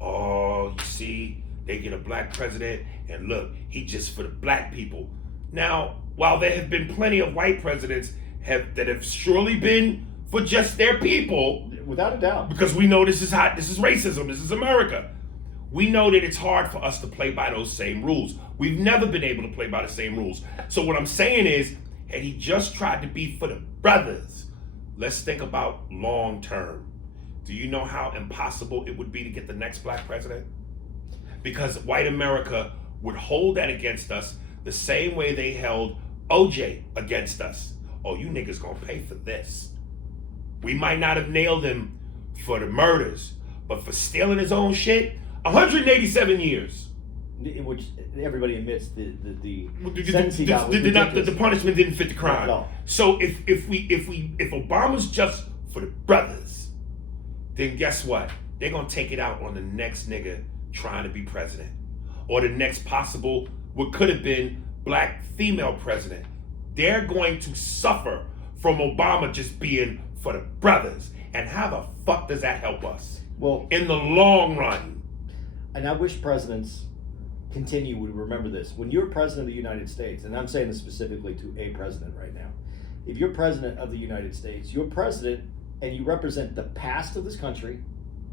Oh, you see, they get a black president, and look, he just for the black people. Now, while there have been plenty of white presidents that have surely been for just their people, without a doubt, because we know this is hot, this is racism, this is America. We know that it's hard for us to play by those same rules. We've never been able to play by the same rules. So what I'm saying is, had he just tried to be for the brothers, let's think about long term. Do you know how impossible it would be to get the next black president? Because white America would hold that against us the same way they held OJ against us. Oh, you niggas gonna pay for this. We might not have nailed him for the murders, but for stealing his own shit, 187 years. Which everybody admits the punishment didn't fit the crime. So if Obama's just for the brothers, then guess what? They're gonna take it out on the next nigga trying to be president, or the next possible what could have been black female president. They're going to suffer from Obama just being for the brothers. And how the fuck does that help us? Well, in the long run. And I wish presidents continue to remember this. When you're president of the United States, and I'm saying this specifically to a president right now, if you're president of the United States, you're president and you represent the past of this country,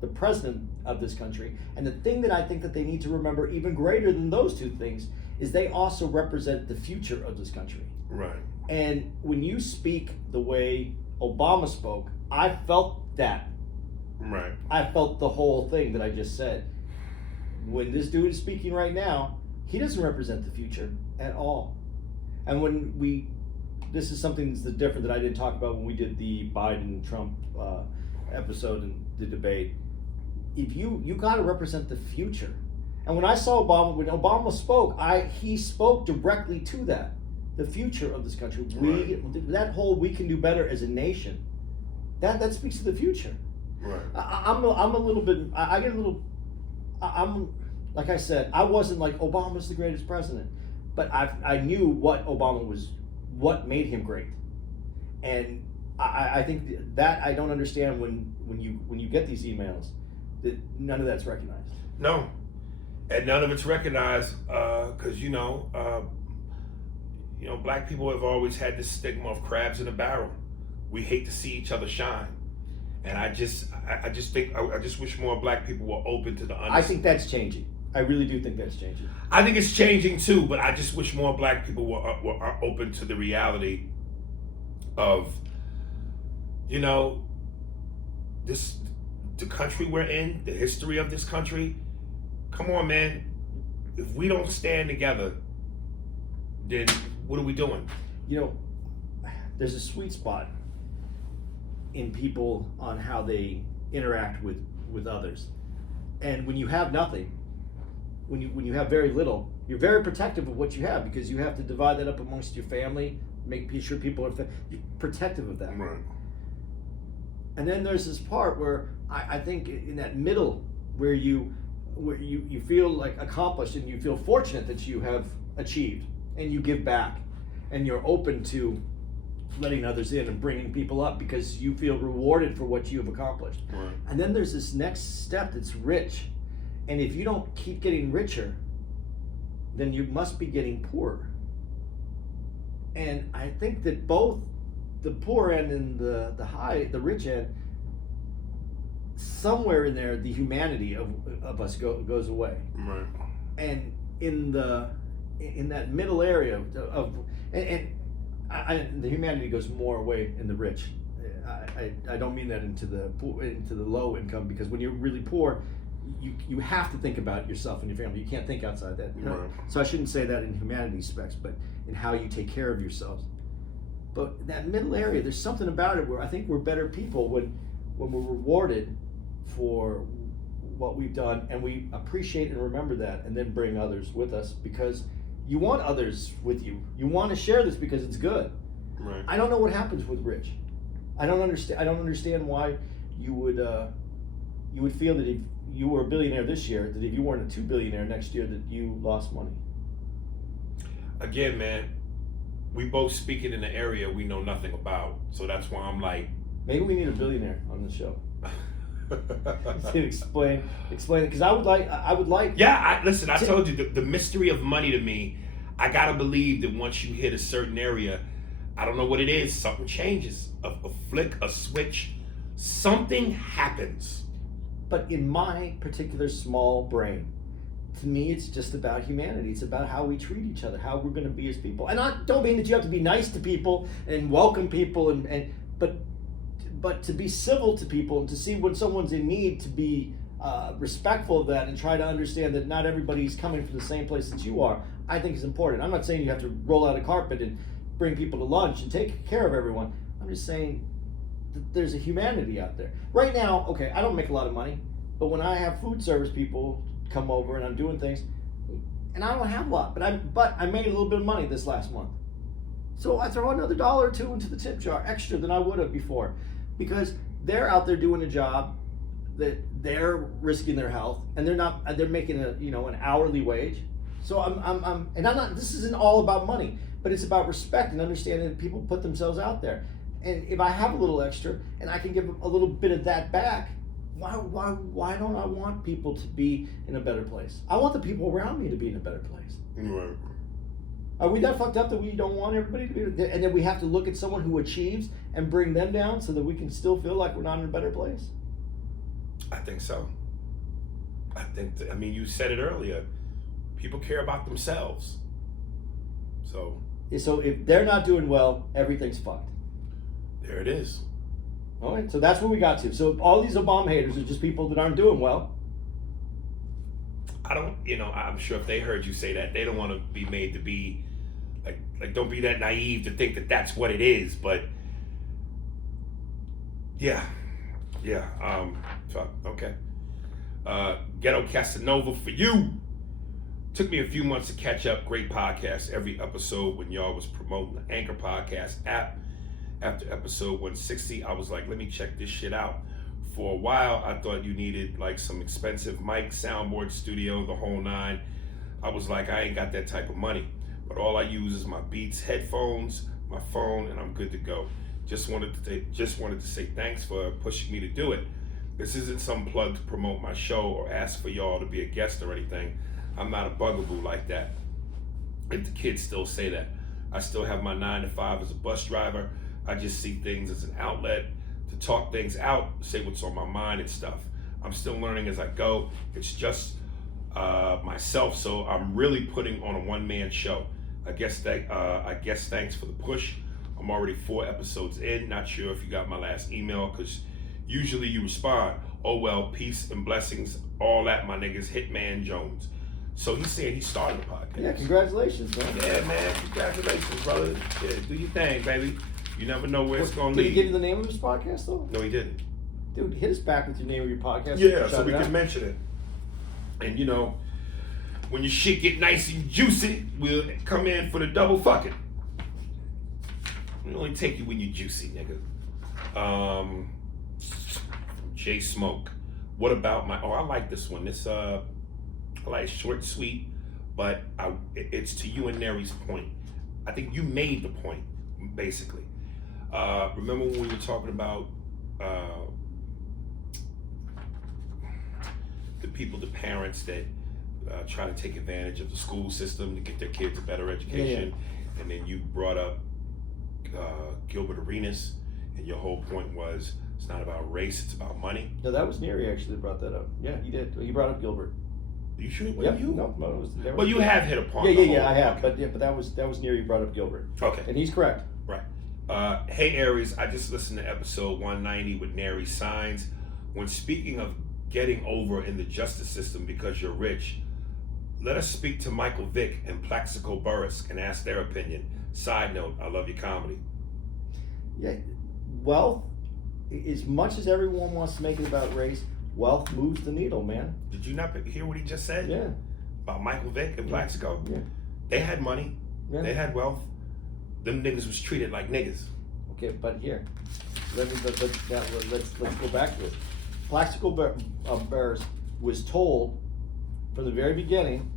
the president of this country, and the thing that I think that they need to remember even greater than those two things is they also represent the future of this country. Right. And when you speak the way Obama spoke, I felt that. Right. I felt the whole thing that I just said. When this dude is speaking right now, he doesn't represent the future at all. And when this is something that's different that I didn't talk about when we did the Biden-Trump episode and the debate. If you got to represent the future. And when I saw Obama, when Obama spoke, he spoke directly to that, the future of this country. That whole we can do better as a nation. That speaks to the future. Right. I'm a little bit. I get a little. I'm like I said. I wasn't like Obama's the greatest president, but I knew what made him great, and I think that I don't understand when you get these emails that none of that's recognized. No, and none of it's recognized because black people have always had this stigma of crabs in a barrel. We hate to see each other shine. And I just wish more black people were open to the understanding. I think that's changing. I really do think that's changing. I think it's changing too, but I just wish more black people were open to the reality of, the country we're in, the history of this country. Come on, man. If we don't stand together, then what are we doing? There's a sweet spot in people on how they interact with others. And when you have nothing, when you have very little, you're very protective of what you have because you have to divide that up amongst your family, make sure people are you're protective of that. Right. And then there's this part where I think in that middle where you feel like accomplished and you feel fortunate that you have achieved and you give back and you're open to letting others in and bringing people up because you feel rewarded for what you have accomplished. Right. And then there's this next step that's rich. And if you don't keep getting richer, then you must be getting poorer. And I think that both the poor end and the rich end, somewhere in there, the humanity of us goes away. Right. And in that middle area the humanity goes more away in the rich. I don't mean that into the low income, because when you're really poor, you have to think about yourself and your family. You can't think outside that. Right. So I shouldn't say that in humanity specs, but in how you take care of yourselves. But that middle area, there's something about it where I think we're better people when we're rewarded for what we've done, and we appreciate and remember that, and then bring others with us because you want others with you. You want to share this because it's good. Right. I don't know what happens with rich. I don't understand why you would feel that if you were a billionaire this year, that if you weren't a $2 billionaire next year, that you lost money. Again, man, we both speaking in an area we know nothing about, so that's why I'm like, maybe we need a billionaire on the show to explain it, because I would like. Yeah, listen. I told you the mystery of money to me. I gotta believe that once you hit a certain area, I don't know what it is. Something changes. A flick, a switch, something happens. But in my particular small brain, to me, it's just about humanity. It's about how we treat each other, how we're going to be as people. And I don't mean that you have to be nice to people and welcome people, but to be civil to people and to see when someone's in need, to be respectful of that and try to understand that not everybody's coming from the same place that you are, I think is important. I'm not saying you have to roll out a carpet and bring people to lunch and take care of everyone. I'm just saying that there's a humanity out there. Right now, okay, I don't make a lot of money, but when I have food service people come over and I'm doing things, and I don't have a lot, but I made a little bit of money this last month. So I throw another $1 or $2 into the tip jar, extra than I would have before, because they're out there doing a job that they're risking their health, and they're making an hourly wage. So this isn't all about money, but it's about respect and understanding that people put themselves out there. And if I have a little extra and I can give a little bit of that back, why don't I want people to be in a better place? I want the people around me to be in a better place. Right. Are we that fucked up that we don't want everybody to be, and then we have to look at someone who achieves and bring them down so that we can still feel like we're not in a better place? I think so. I mean, you said it earlier. People care about themselves. So if they're not doing well, everything's fucked. there it is. All right, so that's where we got to. So all these Obama haters are just people that aren't doing well. I'm sure if they heard you say that, they don't want to be made to be like don't be that naive to think that that's what it is. But yeah. So, okay. Ghetto Casanova for you. Took me a few months to catch up. Great podcast. Every episode when y'all was promoting the Anchor Podcast app. After episode 160, I was like, let me check this shit out. For a while, I thought you needed like some expensive mic, soundboard, studio, the whole nine. I was like, I ain't got that type of money. But all I use is my Beats headphones, my phone, and I'm good to go. Just wanted to say thanks for pushing me to do it. This isn't some plug to promote my show or ask for y'all to be a guest or anything. I'm not a bugaboo like that. If the kids still say that. I still have my 9 to 5 as a bus driver. I just see things as an outlet to talk things out, say what's on my mind and stuff. I'm still learning as I go. It's just myself, so I'm really putting on a one-man show. I guess thanks for the push. I'm already 4 episodes in. Not sure if you got my last email, because usually you respond, oh well, peace and blessings, all that, my niggas, Hitman Jones. So he's saying he started the podcast. Yeah, congratulations, man. Yeah, man, congratulations, brother. Yeah, do your thing, baby. You never know where it's going to Did lead. he give you the name of his podcast, though? No, he didn't. Dude, hit us back with your name of your podcast. Yeah, so we can mention it. And when your shit get nice and juicy, we'll come in for the double fucking. We only take you when you're juicy, nigga. J Smoke. What about I like this one. This I like short, sweet, but it's to you and Neri's point. I think you made the point, basically. Remember when we were talking about the parents that try to take advantage of the school system to get their kids a better education, and then you brought up Gilbert Arenas, and your whole point was it's not about race, it's about money. No, that was Neri actually that brought that up. Yeah, he did. He brought up Gilbert. You sure? Yep. You? No, it was, well, you have hit upon. Yeah, I have. Okay. But that was Neri who brought up Gilbert. Okay. And he's correct. Right. Hey Aries, I just listened to episode 190 with Neri Signs. When speaking of getting over in the justice system because you're rich, let us speak to Michael Vick and Plaxico Burress and ask their opinion. Side note, I love your comedy. Yeah, wealth, as much as everyone wants to make it about race, wealth moves the needle, man. Did you not hear what he just said? Yeah. About Michael Vick and Plaxico? Yeah. They had money. Yeah. They had wealth. Them niggas was treated like niggas. Okay, but here, let's go back to it. Plaxico Burress was told from the very beginning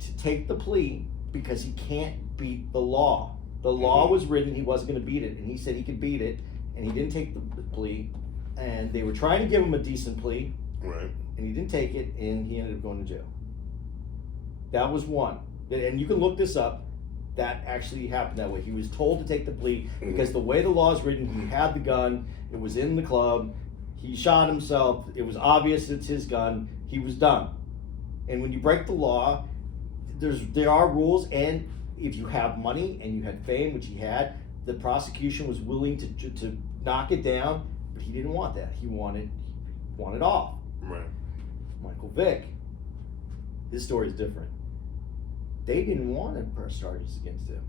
to take the plea because he can't beat the law. The law was written, he wasn't going to beat it, and he said he could beat it, and he didn't take the plea, and they were trying to give him a decent plea, right? And he didn't take it, and he ended up going to jail. That was one, and you can look this up. That actually happened that way. He was told to take the plea because the way the law is written, he had the gun, it was in the club, he shot himself, it was obvious it's his gun, he was done. And when you break the law, there are rules, and if you have money and you had fame, which he had, the prosecution was willing to knock it down, but he didn't want that. He wanted off. Right. Michael Vick, his story is different. They didn't want to press charges against him.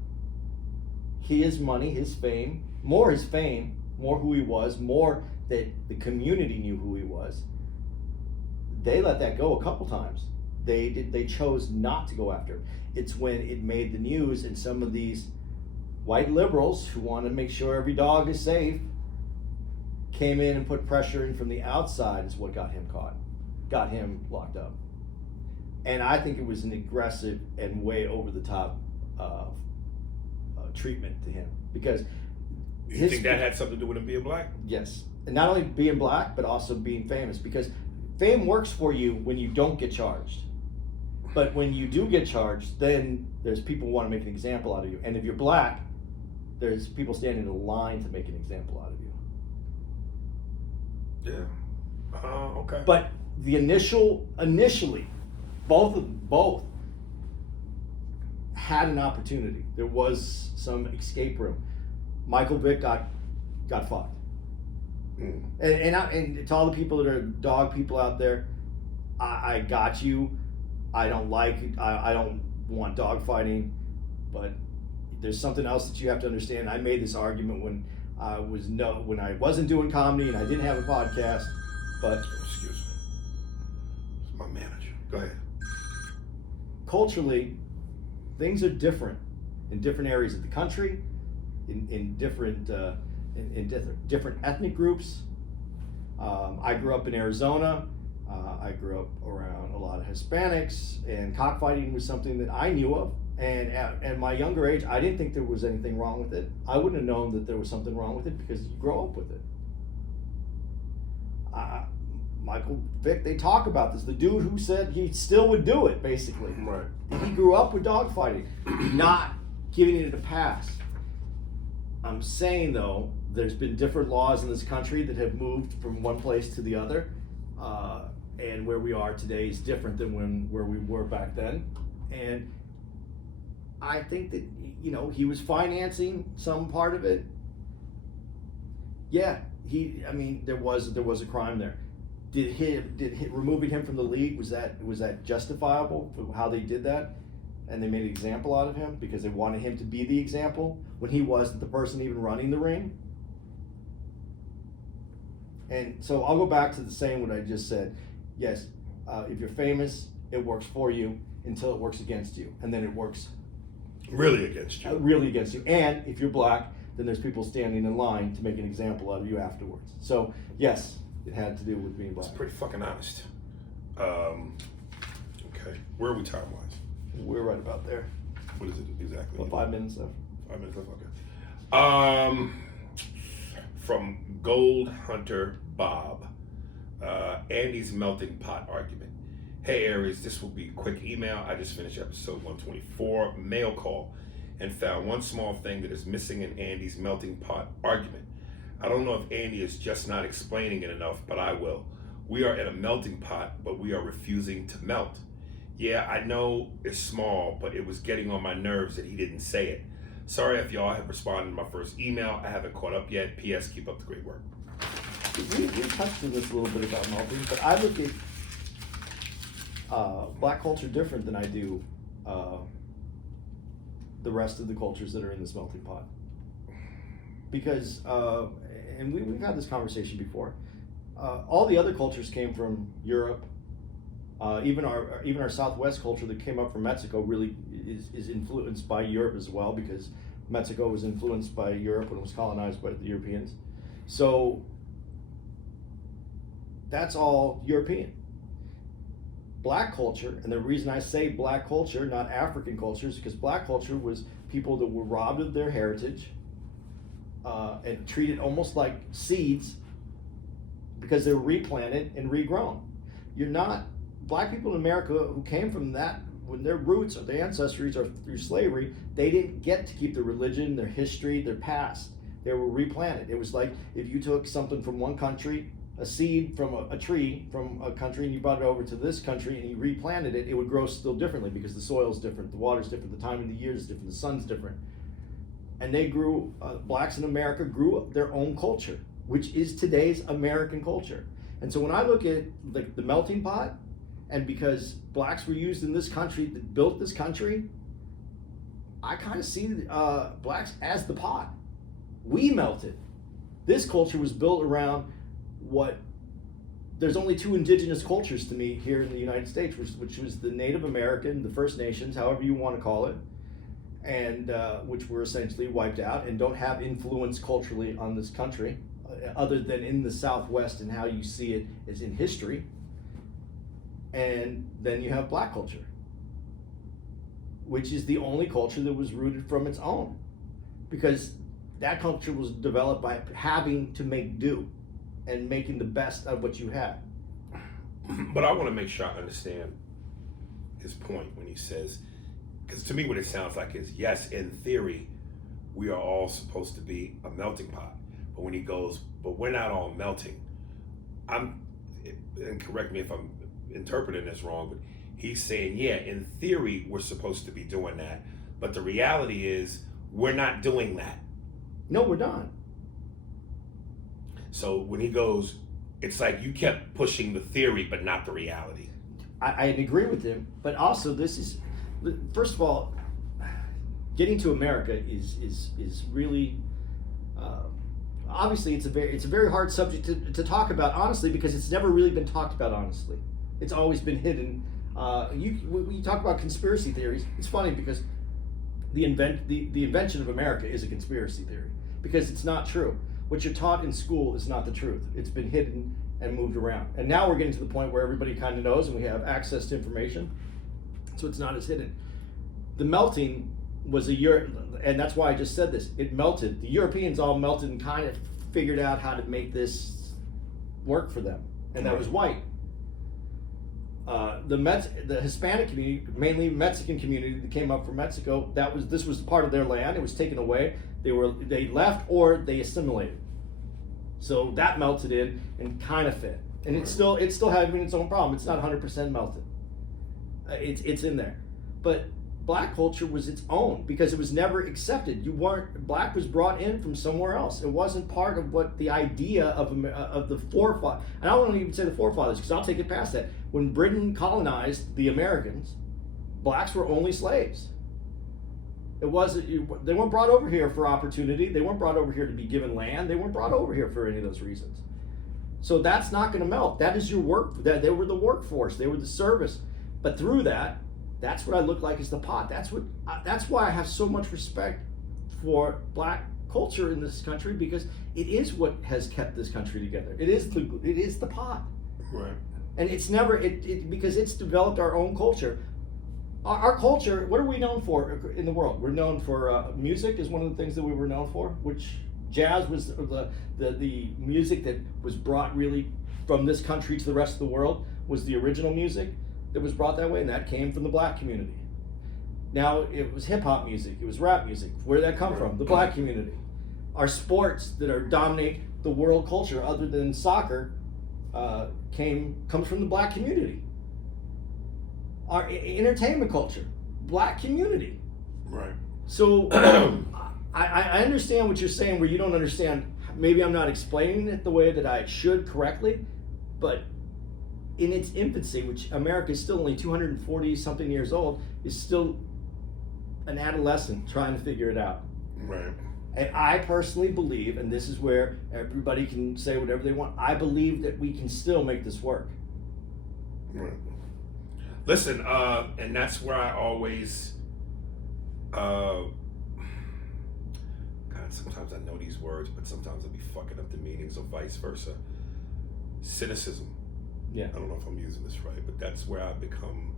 His money, his fame, more who he was, more that the community knew who he was. They let that go a couple times. They chose not to go after him. It's when it made the news and some of these white liberals who want to make sure every dog is safe came in and put pressure in from the outside is what got him caught, got him locked up. And I think it was an aggressive and way over the top treatment to him because you think that had something to do with him being black? Yes, And not only being black, but also being famous, because fame works for you when you don't get charged. But when you do get charged, then there's people who want to make an example out of you. And if you're black, there's people standing in line to make an example out of you. Yeah. Okay. But the initially, both had an opportunity. There was some escape room. Michael Vick got fucked. Mm. And to all the people that are dog people out there, I got you. I don't want dog fighting, but there's something else that you have to understand. I made this argument when I wasn't doing comedy and I didn't have a podcast, but Excuse me. It's my manager. Go ahead. culturally, things are different in different areas of the country, in different ethnic groups. I grew up in Arizona. I grew up around a lot of Hispanics, and cockfighting was something that I knew of. And at my younger age, I didn't think there was anything wrong with it. I wouldn't have known that there was something wrong with it because you grow up with it. Michael Vick, they talk about this. The dude who said he still would do it, basically. Right. He grew up with dogfighting, not giving it a pass. I'm saying, though, there's been different laws in this country that have moved from one place to the other. And where we are today is different than where we were back then. And I think that, he was financing some part of it. Yeah, there was a crime there. Did removing him from the league, was that justifiable for how they did that? And they made an example out of him because they wanted him to be the example when he wasn't the person even running the ring? And so I'll go back to the same what I just said. Yes, if you're famous, it works for you until it works against you, and then it works Really against you. really against you. And if you're black, then there's people standing in line to make an example out of you afterwards. So yes, it had to do with being black. It's pretty fucking honest. Okay. Where are we time wise? We're right about there. What is it exactly? About 5 minutes left. 5 minutes left. Okay. From Gold Hunter Bob, Andy's melting pot argument. Hey Aries, this will be a quick email. I just finished episode 124, mail call, and found one small thing that is missing in Andy's melting pot argument. I don't know if Andy is just not explaining it enough, but I will. We are in a melting pot, but we are refusing to melt. Yeah, I know it's small, but it was getting on my nerves that he didn't say it. Sorry if y'all have responded to my first email. I haven't caught up yet. P.S. Keep up the great work. We touched on this a little bit about melting, but I look at black culture different than I do the rest of the cultures that are in this melting pot. Because, and we've had this conversation before, all the other cultures came from Europe. Even our Southwest culture that came up from Mexico really is influenced by Europe as well, because Mexico was influenced by Europe when it was colonized by the Europeans. So that's all European. Black culture, and the reason I say black culture, not African culture, is because black culture was people that were robbed of their heritage and treated almost like seeds because they were replanted and regrown. Black people in America who came from that, when their roots or their ancestries are through slavery, they didn't get to keep their religion, their history, their past. They were replanted. It was like if you took something from one country, a seed from a tree from a country, and you brought it over to this country and you replanted it, it would grow still differently because the soil's different, the water's different, the time of the year is different, the sun's different. And they grew, blacks in America grew up their own culture, which is today's American culture. And so when I look at the melting pot, and because blacks were used in this country that built this country, I kind of see blacks as the pot. We melted. This culture was built around there's only two indigenous cultures to me here in the United States, which was the Native American, the First Nations, however you want to call it, and which were essentially wiped out and don't have influence culturally on this country, other than in the Southwest and how you see it is in history. And then you have black culture, which is the only culture that was rooted from its own, because that culture was developed by having to make do. and making the best of what you have. But I want to make sure I understand his point when he says, because to me what it sounds like is, yes, in theory, we are all supposed to be a melting pot. But when he goes, but we're not all melting. And correct me if I'm interpreting this wrong, but he's saying, yeah, in theory, we're supposed to be doing that. But the reality is, we're not doing that. No, we're not. So when he goes, it's like you kept pushing the theory, but not the reality. I agree with him, but also this is, first of all, getting to America is really, obviously it's a very hard subject to talk about honestly, because it's never really been talked about honestly. It's always been hidden. When you talk about conspiracy theories, it's funny because the invention of America is a conspiracy theory, because it's not true. What you're taught in school is not the truth. It's been hidden and moved around. And now we're getting to the point where everybody kind of knows and we have access to information, so it's not as hidden. The melting was and that's why I just said this, it melted. The Europeans all melted and kind of figured out how to make this work for them, and that was white. The Hispanic community, mainly Mexican community that came up from Mexico, this was part of their land. It was taken away. They left or they assimilated. So that melted in and kind of fit. And it's still having its own problem. It's not 100% melted. It's in there. But black culture was its own because it was never accepted. Black was brought in from somewhere else. It wasn't part of what the idea of the forefathers. And I don't even say the forefathers, because I'll take it past that. When Britain colonized the Americans, blacks were only slaves. They weren't brought over here for opportunity. They weren't brought over here to be given land. They weren't brought over here for any of those reasons. So that's not going to melt. That is your work. They were the workforce. They were the service. But through that, that's what I look like as the pot. That's why I have so much respect for black culture in this country, because it is what has kept this country together. It is the pot. Right. And it's never because it's developed our own culture. Our culture, what are we known for in the world? We're known for music is one of the things that we were known for, which jazz was the music that was brought really from this country to the rest of the world, was the original music that was brought that way, and that came from the black community. Now it was hip hop music, it was rap music. Where did that come from? The black community. Our sports that dominate the world culture, other than soccer, comes from the black community. Our entertainment culture, black community. Right. So I understand what you're saying, where you don't understand. Maybe I'm not explaining it the way that I should correctly, but in its infancy, which America is still only 240 something years old, is still an adolescent trying to figure it out. Right. And I personally believe, and this is where everybody can say whatever they want, I believe that we can still make this work. Right. Listen, and that's where I always, God, sometimes I know these words, but sometimes I'll be fucking up the meanings, or vice versa. Cynicism. Yeah. I don't know if I'm using this right, but that's where I become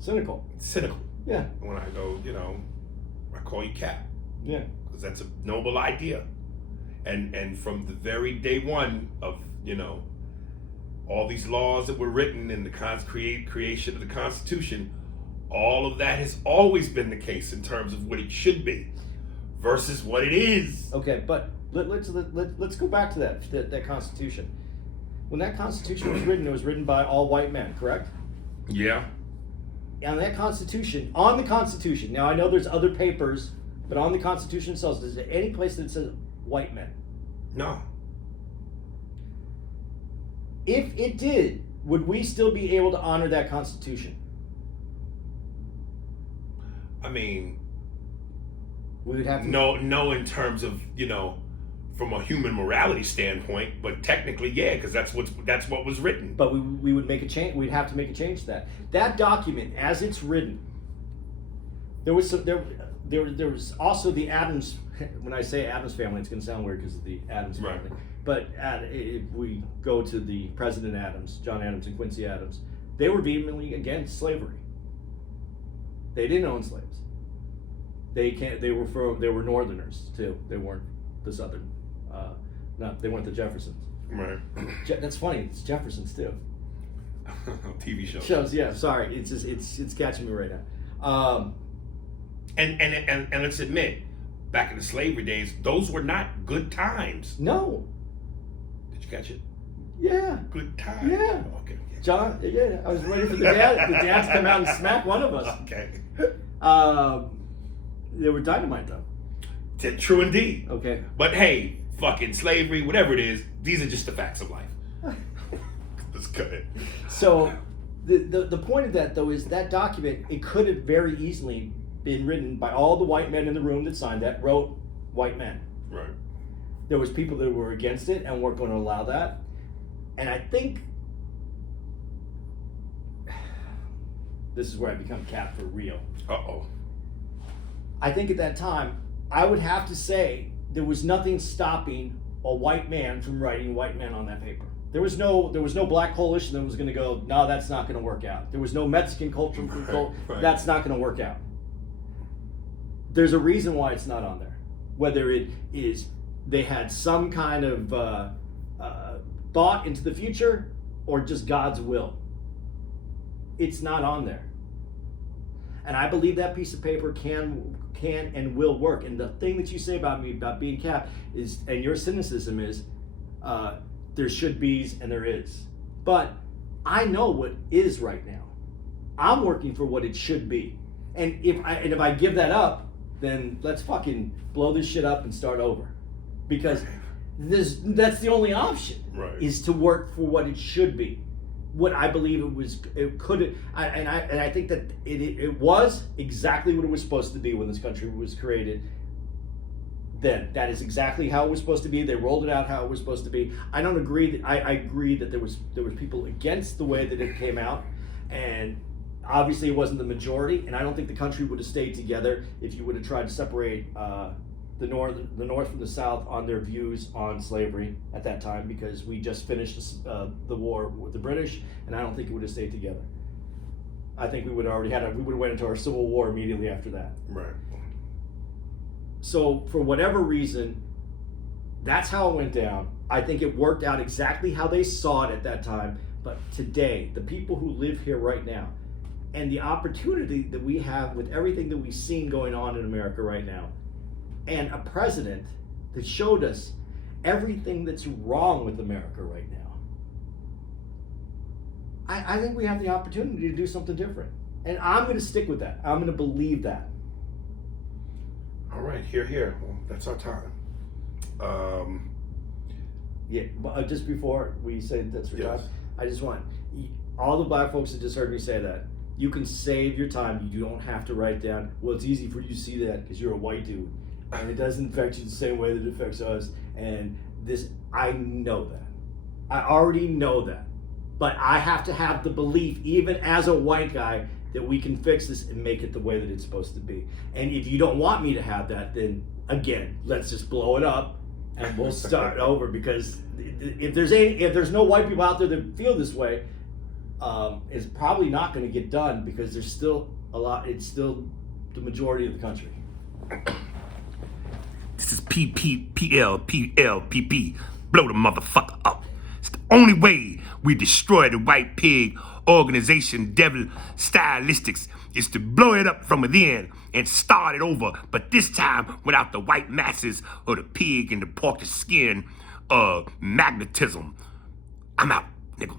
cynical. Yeah. When I go, I call you Cap. Yeah. Because that's a noble idea. And from the very day one of, all these laws that were written in the creation of the Constitution, all of that has always been the case in terms of what it should be versus what it is. Okay, but let's go back to that Constitution. When that Constitution was written, it was written by all white men, correct? Yeah. And on the Constitution, now I know there's other papers, but on the Constitution itself, is there any place that says white men? No. If it did, would we still be able to honor that Constitution? I mean, we would have to no in terms of, from a human morality standpoint, but technically, yeah, because that's what was written. But we would make a change. We'd have to make a change to that. That document, as it's written, there was also the Adams. When I say Adams family, it's going to sound weird because of the Adams family. Right. But if we go to the President Adams, John Adams and Quincy Adams, they were vehemently against slavery. They didn't own slaves. They were Northerners too. They weren't the Southern. They weren't the Jeffersons. Right. That's funny. It's Jefferson's too. TV shows. Shows, yeah. Sorry, it's just it's catching me right now. And let's admit, back in the slavery days, those were not good times. No. Did you catch it? Yeah. Good times. Yeah. Okay. John. Yeah. I was ready for the dad to come out and smack one of us. Okay. They were dynamite though. True indeed. Okay. But hey, fucking slavery, whatever it is, these are just the facts of life. Let's cut it. So the point of that though is that document, it could have very easily been written by all the white men in the room that signed that, wrote white men. Right. There was people that were against it and weren't going to allow that. And I think this is where I become Cap for real. Uh-oh. I think at that time, I would have to say there was nothing stopping a white man from writing white men on that paper. There was no black coalition that was going to go, no, that's not going to work out. There was no Mexican culture, Right. that's not going to work out. There's a reason why it's not on there. Whether it is they had some kind of thought into the future or just God's will. It's not on there. And I believe that piece of paper can and will work. And the thing that you say about me, about being Cap, is, and your cynicism is, there should be's and there is. But I know what is right now. I'm working for what it should be. And if I give that up, then let's fucking blow this shit up and start over. Because that's the only option, Right. is to work for what it should be. What I believe I think that it was exactly what it was supposed to be when this country was created. Then that is exactly how it was supposed to be. They rolled it out how it was supposed to be. I don't agree that I agree that there was people against the way that it came out, and obviously it wasn't the majority. And I don't think the country would have stayed together if you would have tried to separate the North from the South on their views on slavery at that time, because we just finished the war with the British, and I don't think it would have stayed together. I think we would have went into our Civil War immediately after that. Right. So for whatever reason, that's how it went down. I think it worked out exactly how they saw it at that time. But today, the people who live here right now, and the opportunity that we have with everything that we've seen going on in America right now, and a president that showed us everything that's wrong with America right now, I think we have the opportunity to do something different. And I'm going to stick with that. I'm going to believe that. All right, here. Well, that's our time. Yeah, but just before we say that's your Yes. time, I just want all the black folks that just heard me say that, you can save your time. You don't have to write down, well, it's easy for you to see that because you're a white dude. And it doesn't affect you the same way that it affects us. And this, I know that. I already know that. But I have to have the belief, even as a white guy, that we can fix this and make it the way that it's supposed to be. And if you don't want me to have that, then again, let's just blow it up and we'll start over. Because if there's no white people out there that feel this way, it's probably not going to get done, because there's still a lot. It's still the majority of the country. This is PPPLPLPP. Blow the motherfucker up. It's the only way we destroy the white pig organization devil stylistics is to blow it up from within and start it over, but this time without the white masses or the pig and the porky skin magnetism. I'm out, nigga.